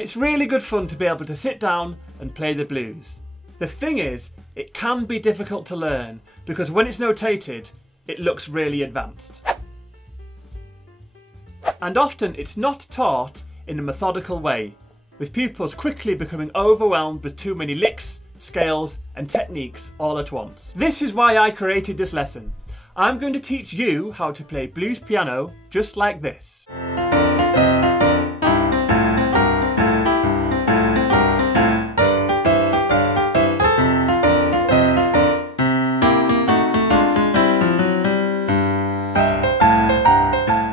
It's really good fun to be able to sit down and play the blues. The thing is, it can be difficult to learn because when it's notated, it looks really advanced. And often it's not taught in a methodical way, with pupils quickly becoming overwhelmed with too many licks, scales and techniques all at once. This is why I created this lesson. I'm going to teach you how to play blues piano just like this.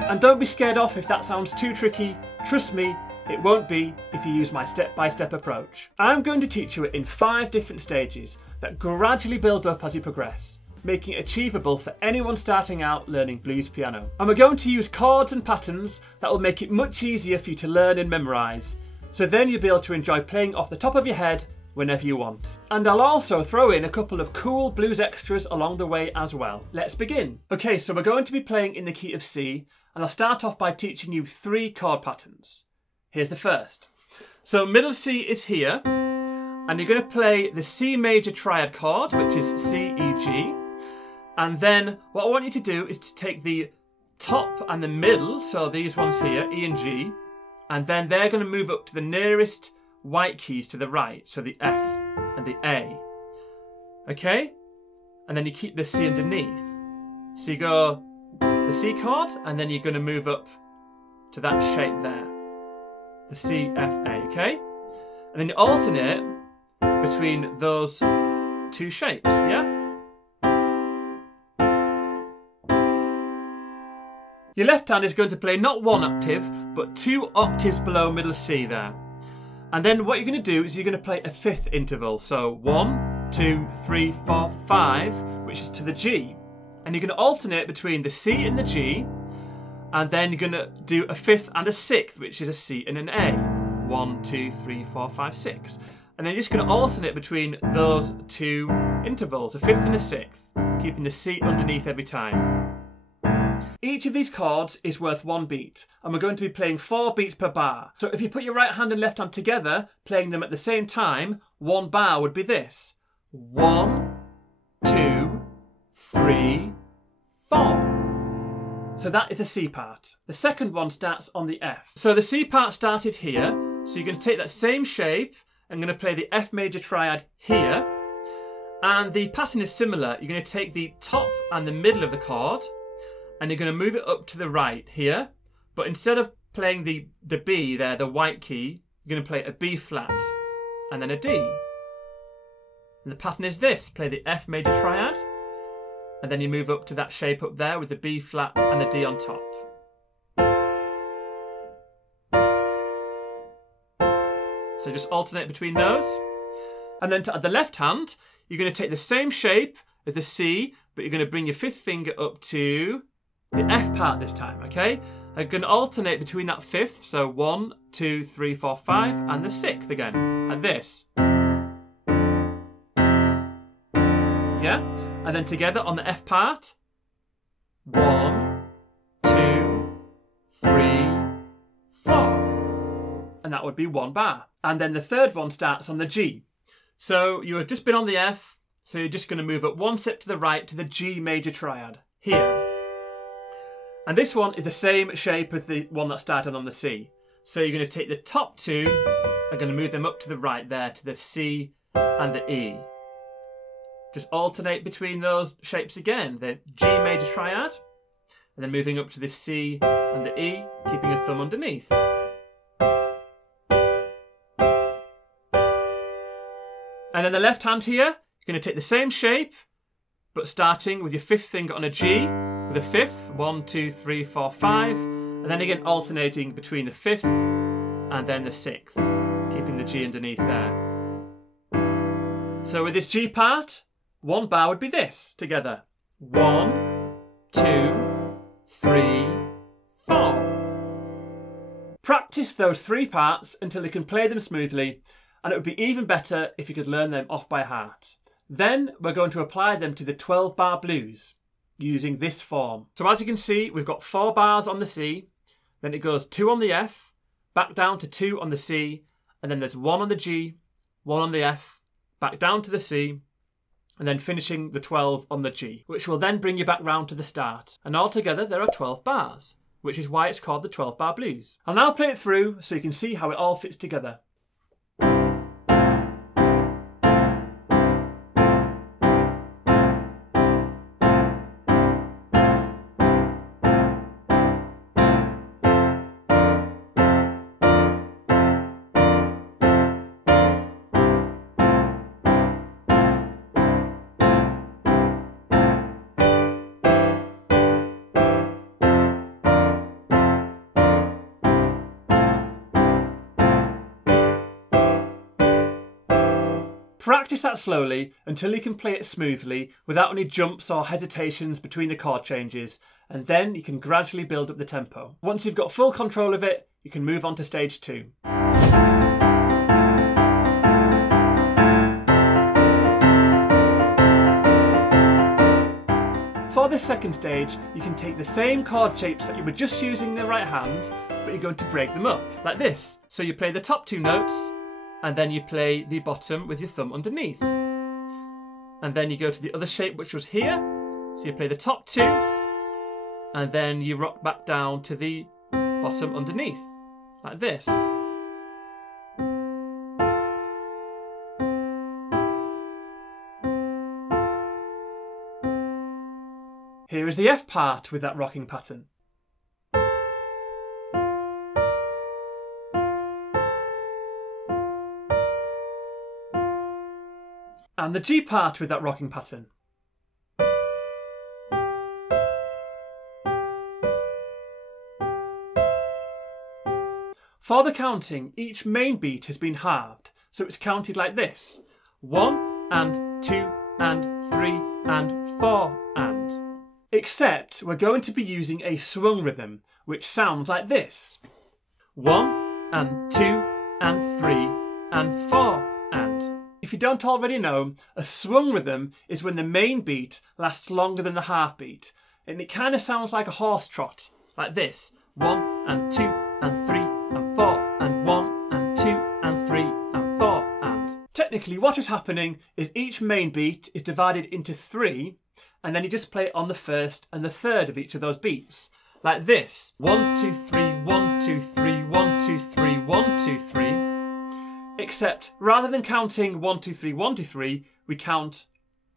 And don't be scared off if that sounds too tricky. Trust me, it won't be if you use my step-by-step approach. I'm going to teach you it in 5 different stages that gradually build up as you progress, making it achievable for anyone starting out learning blues piano. And we're going to use chords and patterns that will make it much easier for you to learn and memorise, so then you'll be able to enjoy playing off the top of your head whenever you want. And I'll also throw in a couple of cool blues extras along the way as well. Let's begin. Okay, so we're going to be playing in the key of C, and I'll start off by teaching you 3 chord patterns. Here's the first. So middle C is here, and you're going to play the C major triad chord, which is C, E, G. And then what I want you to do is to take the top and the middle, so these ones here, E and G, and then they're going to move up to the nearest white keys to the right, so the F and the A. Okay? And then you keep the C underneath. So you go the C chord, and then you're going to move up to that shape there, the C, F, A, okay? And then you alternate between those 2 shapes, yeah? Your left hand is going to play not 1 octave, but 2 octaves below middle C there. And then what you're going to do is you're going to play a 5th interval, so 1, 2, 3, 4, 5, which is to the G. And you're going to alternate between the C and the G, and then you're going to do a 5th and a 6th, which is a C and an A. 1, 2, 3, 4, 5, 6. And then you're just going to alternate between those 2 intervals, a 5th and a 6th, keeping the C underneath every time. Each of these chords is worth 1 beat, and we're going to be playing 4 beats per bar. So if you put your right hand and left hand together, playing them at the same time, 1 bar would be this. 1, 2, 3, 4. So that is the C part. The second one starts on the F. So the C part started here, so you're going to take that same shape and going to play the F major triad here. And the pattern is similar. You're going to take the top and the middle of the chord, and you're going to move it up to the right here. But instead of playing the B there, the white key, you're going to play a B flat and then a D. And the pattern is this. Play the F major triad, and then you move up to that shape up there with the B flat and the D on top. So just alternate between those. And then to add the left hand, you're going to take the same shape as the C, but you're going to bring your 5th finger up to the F part this time, okay? I'm going to alternate between that 5th, so 1, 2, 3, 4, 5, and the 6th again, like this. Yeah? And then together on the F part, 1, 2, 3, 4. And that would be 1 bar. And then the third one starts on the G. So you have just been on the F, so you're just going to move up 1 step to the right to the G major triad, here. And this one is the same shape as the one that started on the C. So you're going to take the top 2, and going to move them up to the right there to the C and the E. Just alternate between those shapes again, the G major triad, and then moving up to the C and the E, keeping a thumb underneath. And then the left hand here, you're going to take the same shape, but starting with your 5th finger on a G, with a 5th, 1, 2, 3, 4, 5, and then again alternating between the 5th and then the 6th, keeping the G underneath there. So with this G part, 1 bar would be this, together. 1, 2, 3, 4. Practice those 3 parts until you can play them smoothly, and it would be even better if you could learn them off by heart. Then we're going to apply them to the 12-bar blues using this form. So as you can see, we've got 4 bars on the C, then it goes 2 on the F, back down to 2 on the C, and then there's 1 on the G, 1 on the F, back down to the C, and then finishing the 12 on the G, which will then bring you back round to the start. And altogether there are 12 bars, which is why it's called the 12-bar blues. I'll now play it through so you can see how it all fits together. Practice that slowly until you can play it smoothly without any jumps or hesitations between the chord changes, and then you can gradually build up the tempo. Once you've got full control of it, you can move on to stage 2. For this second stage, you can take the same chord shapes that you were just using in the right hand, but you're going to break them up, like this. So you play the top 2 notes, and then you play the bottom with your thumb underneath. And then you go to the other shape, which was here. So you play the top 2, and then you rock back down to the bottom underneath, like this. Here is the F part with that rocking pattern. And the G part with that rocking pattern. For the counting, each main beat has been halved, so it's counted like this: 1 and 2 and 3 and 4 and. Except we're going to be using a swung rhythm, which sounds like this: 1 and 2 and 3 and 4 and. If you don't already know, a swung rhythm is when the main beat lasts longer than the half beat, and it kind of sounds like a horse trot, like this: 1 and 2 and 3 and 4 and 1 and 2 and 3 and 4 and. Technically what is happening is each main beat is divided into 3, and then you just play it on the first and the third of each of those beats, like this: 1 2 3 1 2 3 1 2 3 1 2 3. Except rather than counting 1 2 3 1 2 3, we count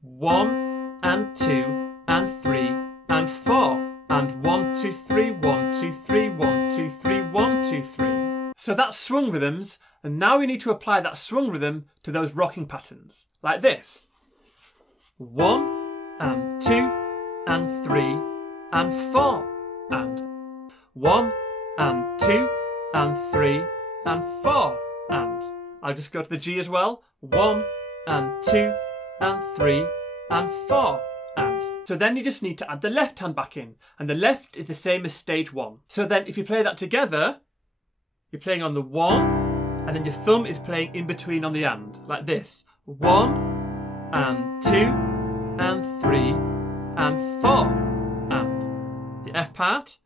1 and 2 and 3 and 4 and 1 2 3 1 2 3 1 2 3 1 2 3. So that's swung rhythms, and now we need to apply that swung rhythm to those rocking patterns, like this: 1 and 2 and 3 and 4 and. 1 and 2 and 3 and 4 and. I'll just go to the G as well: 1 and 2 and 3 and 4 and. So then you just need to add the left hand back in, and the left is the same as stage 1. So then if you play that together, you're playing on the 1, and then your thumb is playing in between on the and, like this: 1 and 2 and 3 and 4 and. The F part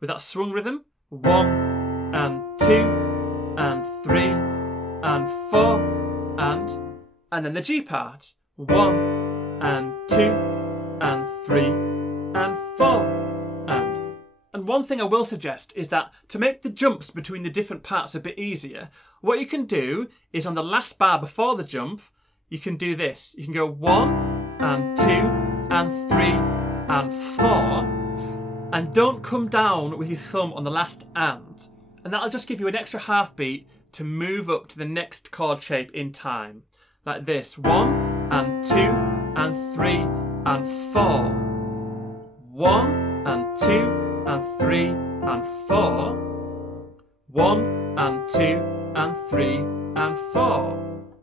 with that swung rhythm: 1 and 2 and 3 and 4 and then the G part: 1 and 2 and 3 and 4 and. And one thing I will suggest is that to make the jumps between the different parts a bit easier, what you can do is on the last bar before the jump, you can do this. You can go 1 and 2 and 3 and 4, and don't come down with your thumb on the last and that'll just give you an extra half beat to move up to the next chord shape in time, like this: 1 and 2 and 3 and 4, 1 and 2 and 3 and 4, 1 and 2 and 3 and 4,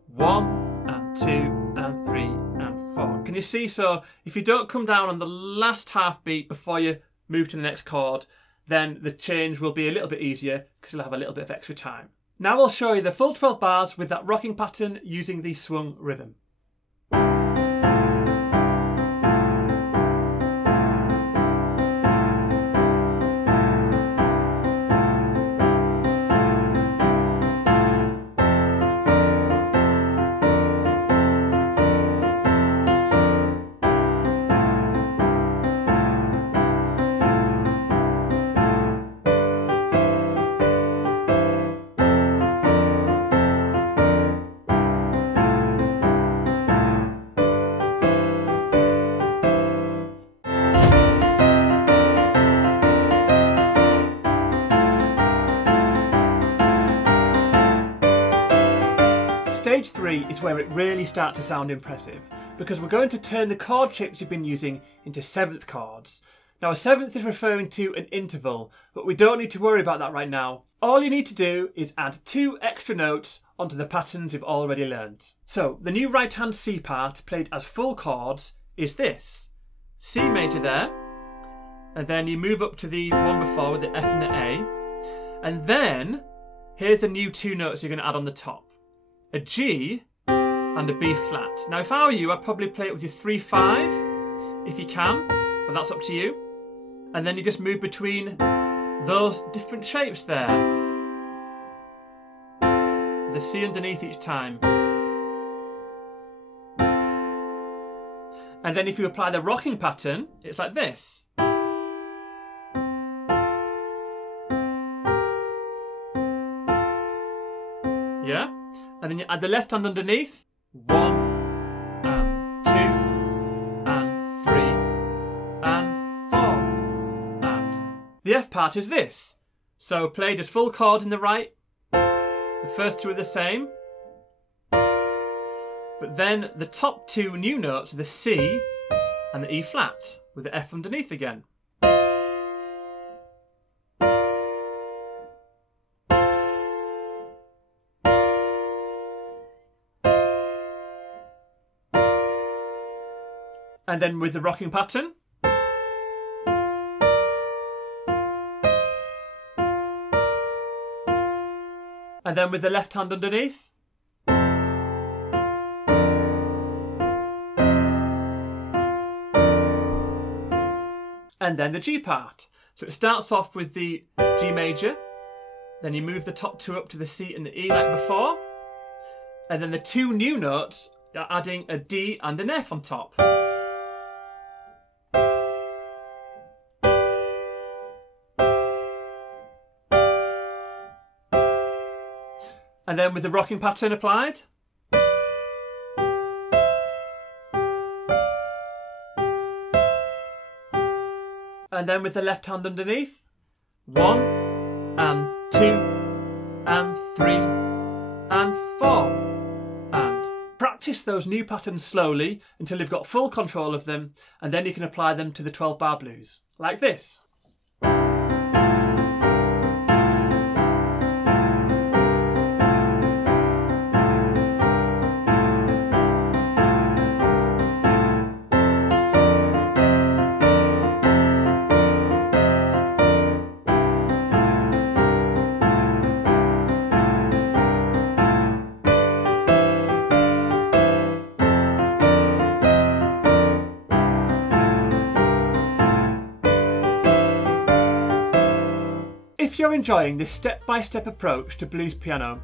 1 and 2 and 3 and 4. Can you see? So if you don't come down on the last half beat before you move to the next chord, then the change will be a little bit easier because you'll have a little bit of extra time. Now I'll show you the full 12 bars with that rocking pattern using the swung rhythm. Stage 3 is where it really starts to sound impressive, because we're going to turn the chord shapes you've been using into 7th chords. Now a 7th is referring to an interval, but we don't need to worry about that right now. All you need to do is add 2 extra notes onto the patterns you've already learned. So the new right hand C part played as full chords is this. C major there, and then you move up to the one before with the F and the A, and then here's the new 2 notes you're going to add on the top. A G and a B flat. Now if I were you, I'd probably play it with your 3-5 if you can, but that's up to you. And then you just move between those different shapes there. The C underneath each time. And then if you apply the rocking pattern, it's like this. Yeah? And then you add the left hand underneath. 1 and 2 and 3 and 4 and. The F part is this. So played as full chords in the right. The first 2 are the same. But then the top 2 new notes are the C and the E flat with the F underneath again. And then with the rocking pattern. And then with the left hand underneath. And then the G part. So it starts off with the G major, then you move the top 2 up to the C and the E like before, and then the 2 new notes are adding a D and an F on top. And then with the rocking pattern applied. And then with the left hand underneath. 1 and 2 and 3 and 4 and. Practice those new patterns slowly until you've got full control of them, and then you can apply them to the 12-bar blues, like this. If you're enjoying this step-by-step approach to blues piano,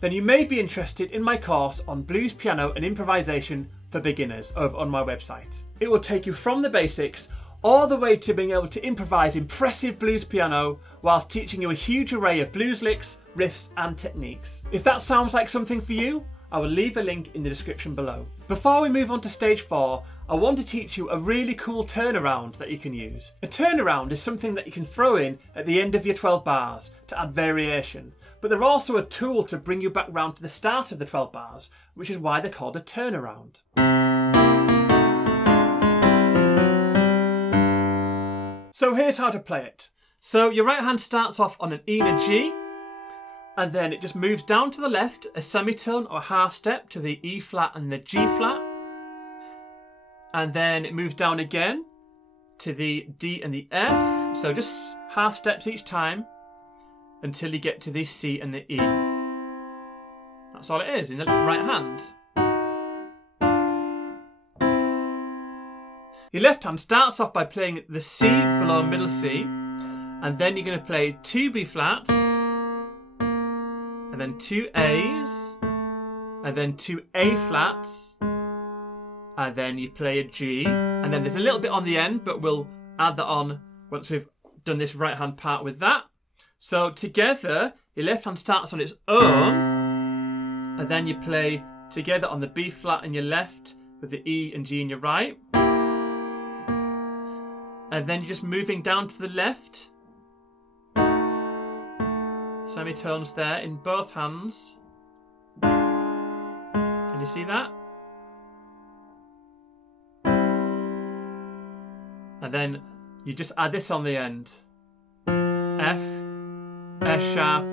then you may be interested in my course on blues piano and improvisation for beginners over on my website. It will take you from the basics all the way to being able to improvise impressive blues piano whilst teaching you a huge array of blues licks, riffs and techniques. If that sounds like something for you, I will leave a link in the description below. Before we move on to stage 4, I want to teach you a really cool turnaround that you can use. A turnaround is something that you can throw in at the end of your 12 bars to add variation, but they're also a tool to bring you back round to the start of the 12 bars, which is why they're called a turnaround. So here's how to play it. So your right hand starts off on an E and a G, and then it just moves down to the left a semitone or half step to the E flat and the G flat, and then it moves down again to the D and the F, so just half steps each time until you get to the C and the E. That's all it is in the right hand. Your left hand starts off by playing the C below middle C, and then you're going to play 2 B flats, and then 2 A's, and then 2 A flats, and then you play a G, and then there's a little bit on the end, but we'll add that on once we've done this right hand part with that. So together, your left hand starts on its own, and then you play together on the B flat in your left with the E and G in your right. And then you're just moving down to the left. Semitones there in both hands. Can you see that? And then you just add this on the end. F, S sharp,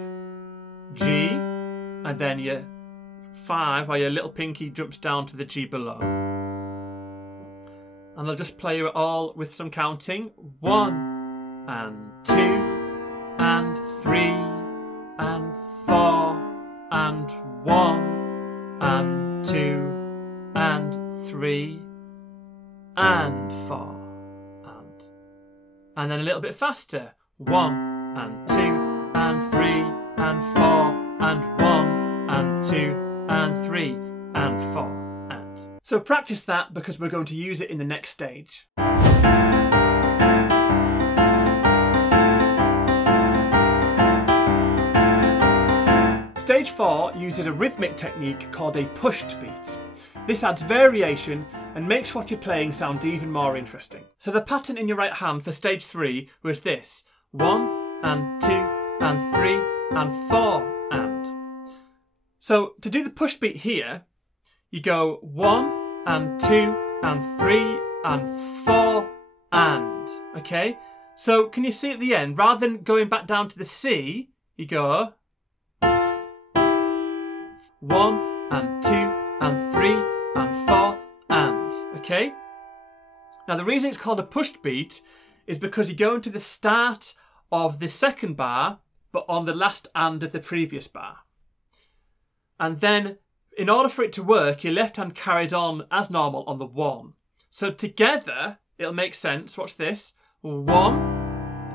G, and then your 5, or your little pinky, jumps down to the G below. And I'll just play it all with some counting. 1 and 2 and 3 and 4 and 1 and 2 and 3 and 4 and then a little bit faster. 1 and 2 and 3 and 4 and 1 and 2 and 3 and 4 and. So practice that because we're going to use it in the next stage. Stage 4 uses a rhythmic technique called a pushed beat. This adds variation and makes what you're playing sound even more interesting. So the pattern in your right hand for stage 3 was this: 1 and 2 and 3 and 4 and. So to do the push beat here, you go 1 and 2 and 3 and 4 and. Okay? So can you see at the end, rather than going back down to the C, you go 1 and 2 and 3 and 4 and. Okay? Now the reason it's called a pushed beat is because you go into the start of the second bar but on the last and of the previous bar. And then in order for it to work, your left hand carries on as normal on the 1. So together it'll make sense. Watch this. 1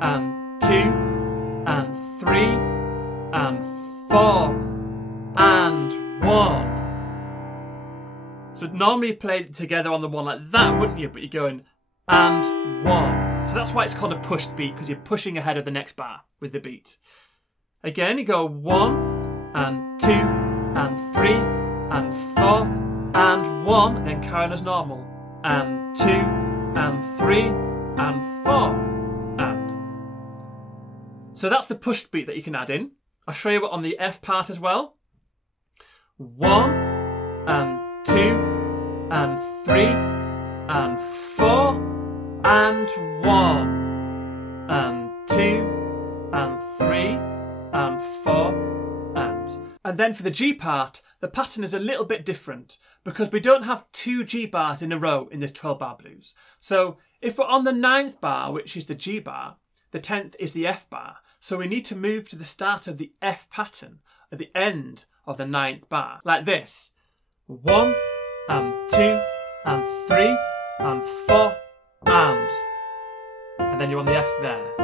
and 2 and 3 and 4 and 1. So normally you play it together on the 1 like that, wouldn't you? But you're going and 1. So that's why it's called a pushed beat, because you're pushing ahead of the next bar with the beat. Again, you go 1 and 2 and 3 and 4 and 1, then carry on as normal. And 2 and 3 and 4 and. So that's the pushed beat that you can add in. I'll show you on the F part as well. 1 and 2 and 3 and 4 and 1 and 2 and 3 and 4 and then for the G part, the pattern is a little bit different because we don't have 2 G bars in a row in this 12-bar blues. So if we're on the 9th bar, which is the G bar, the 10th is the F bar. So we need to move to the start of the F pattern at the end of the 9th bar, like this. 1 and 2 and 3 and 4 and then you're on the F there.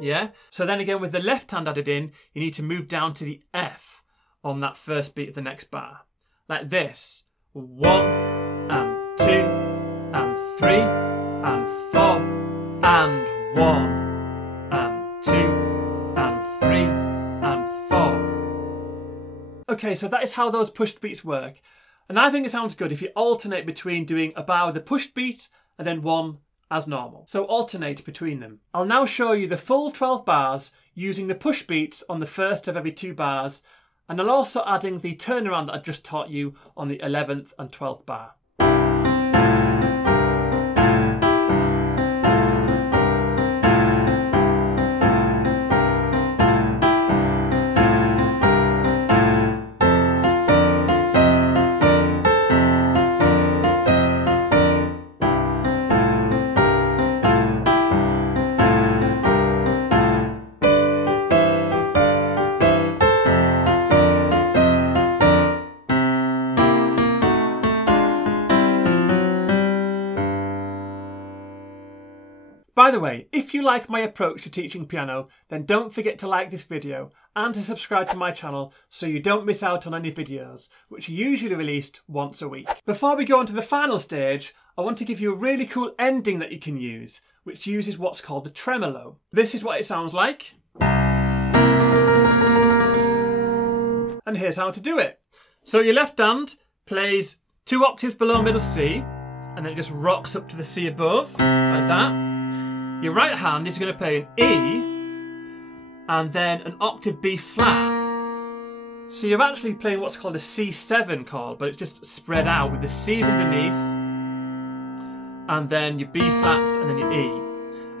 Yeah? So then again with the left hand added in, you need to move down to the F on that first beat of the next bar. Like this. 1 and 2 and 3 and 4 and 1 and 2 and 3 and 4. Okay, so that is how those pushed beats work. And I think it sounds good if you alternate between doing a bar with a pushed beat and then one as normal. So alternate between them. I'll now show you the full 12 bars using the push beats on the first of every 2 bars, and I'll also adding the turnaround that I just taught you on the 11th and 12th bar. By the way, if you like my approach to teaching piano, then don't forget to like this video and to subscribe to my channel so you don't miss out on any videos, which are usually released once a week. Before we go on to the final stage, I want to give you a really cool ending that you can use, which uses what's called a tremolo. This is what it sounds like. And here's how to do it. So your left hand plays 2 octaves below middle C, and then it just rocks up to the C above, like that. Your right hand is going to play an E and then an octave B flat So you're actually playing what's called a C7 chord, but it's just spread out with the C's underneath, and then your B flats, and then your E.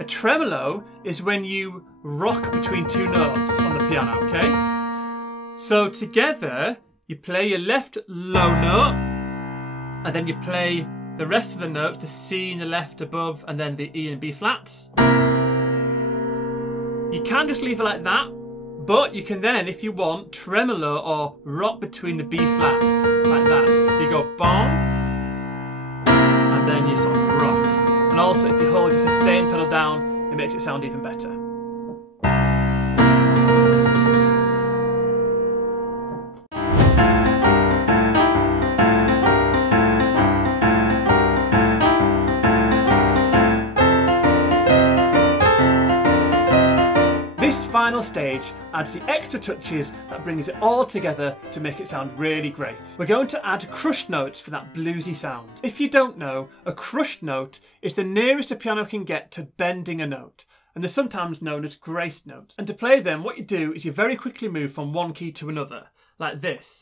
A tremolo is when you rock between two notes on the piano, okay? So together, you play your left low note, and then you play the rest of the notes, the C in the left above, and then the E and B flats. You can just leave it like that, but you can then, if you want, tremolo or rock between the B flats, like that. So you go bong, and then you sort of rock. And also, if you hold your sustain pedal down, it makes it sound even better. This final stage adds the extra touches that brings it all together to make it sound really great. We're going to add crushed notes for that bluesy sound. If you don't know, a crushed note is the nearest a piano can get to bending a note, and they're sometimes known as graced notes. And to play them, what you do is you very quickly move from one key to another, like this.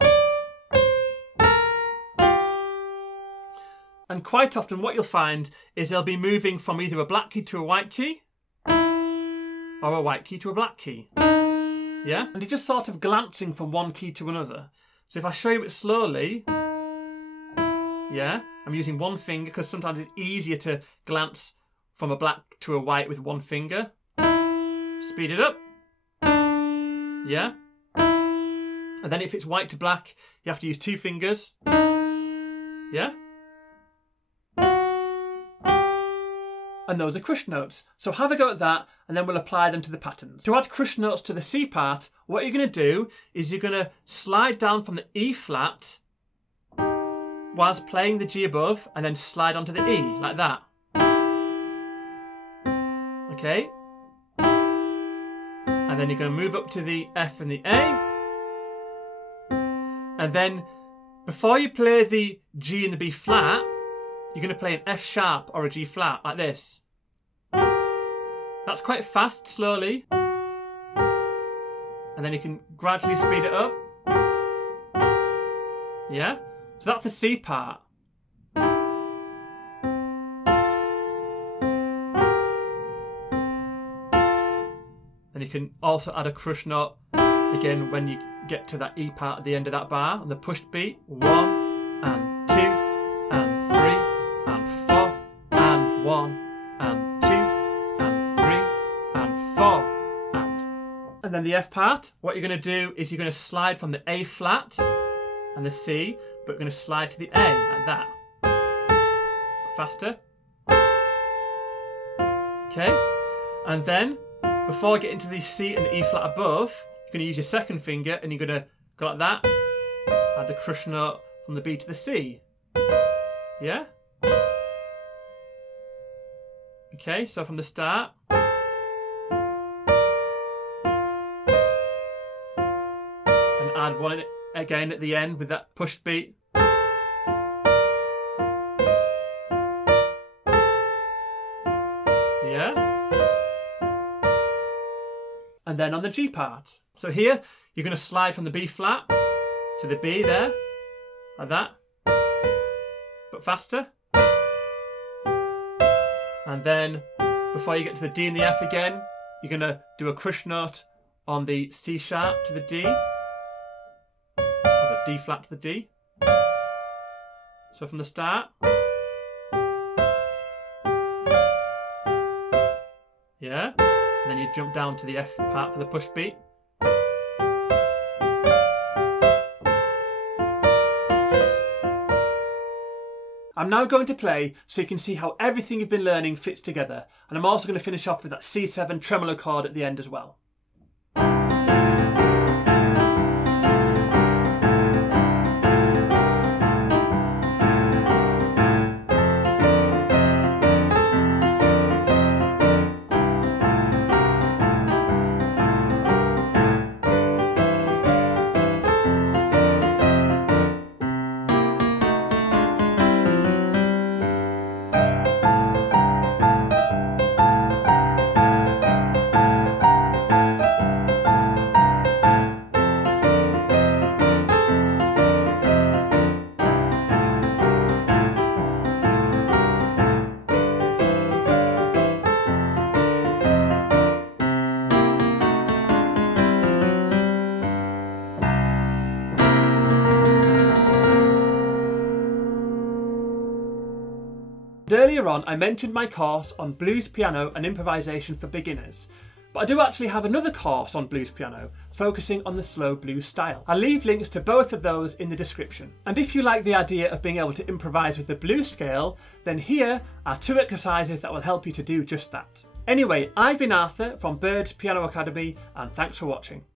And quite often what you'll find is they'll be moving from either a black key to a white key, or a white key to a black key. Yeah? And you're just sort of glancing from one key to another. So if I show you it slowly, yeah, I'm using one finger because sometimes it's easier to glance from a black to a white with one finger. Speed it up. Yeah? And then if it's white to black, you have to use two fingers. Yeah? And those are crushed notes. So have a go at that, and then we'll apply them to the patterns. To add crushed notes to the C part, what you're going to do is you're going to slide down from the E flat whilst playing the G above, and then slide onto the E, like that. Okay? And then you're going to move up to the F and the A. And then, before you play the G and the B flat, you're going to play an F sharp or a G flat, like this. That's quite fast, slowly. And then you can gradually speed it up. Yeah? So that's the C part. And you can also add a crush note, again, when you get to that E part at the end of that bar, on the pushed beat. 1 and 2 and 3 and 4 and 1 and 2 and 3 and 4 and then the F part, what you're going to do is you're going to slide from the A flat and the C, but you're going to slide to the A like that. Faster. Okay, and then before getting to the C and the E flat above, you're going to use your second finger and you're going to go like that, add the crush note from the B to the C. Yeah? Okay, so from the start. And add one again at the end with that pushed beat. Yeah? And then on the G part. So here, you're going to slide from the B flat to the B there, like that, but faster. And then, before you get to the D and the F again, you're going to do a crush note on the C sharp to the D, or the D flat to the D. So from the start. Yeah? And then you jump down to the F part for the push beat. I'm now going to play so you can see how everything you've been learning fits together, and I'm also going to finish off with that C7 tremolo chord at the end as well. Earlier on I mentioned my course on blues piano and improvisation for beginners, but I do actually have another course on blues piano focusing on the slow blues style. I'll leave links to both of those in the description. And if you like the idea of being able to improvise with the blues scale, then here are 2 exercises that will help you to do just that. Anyway, I've been Arthur from Bird's Piano Academy, and thanks for watching.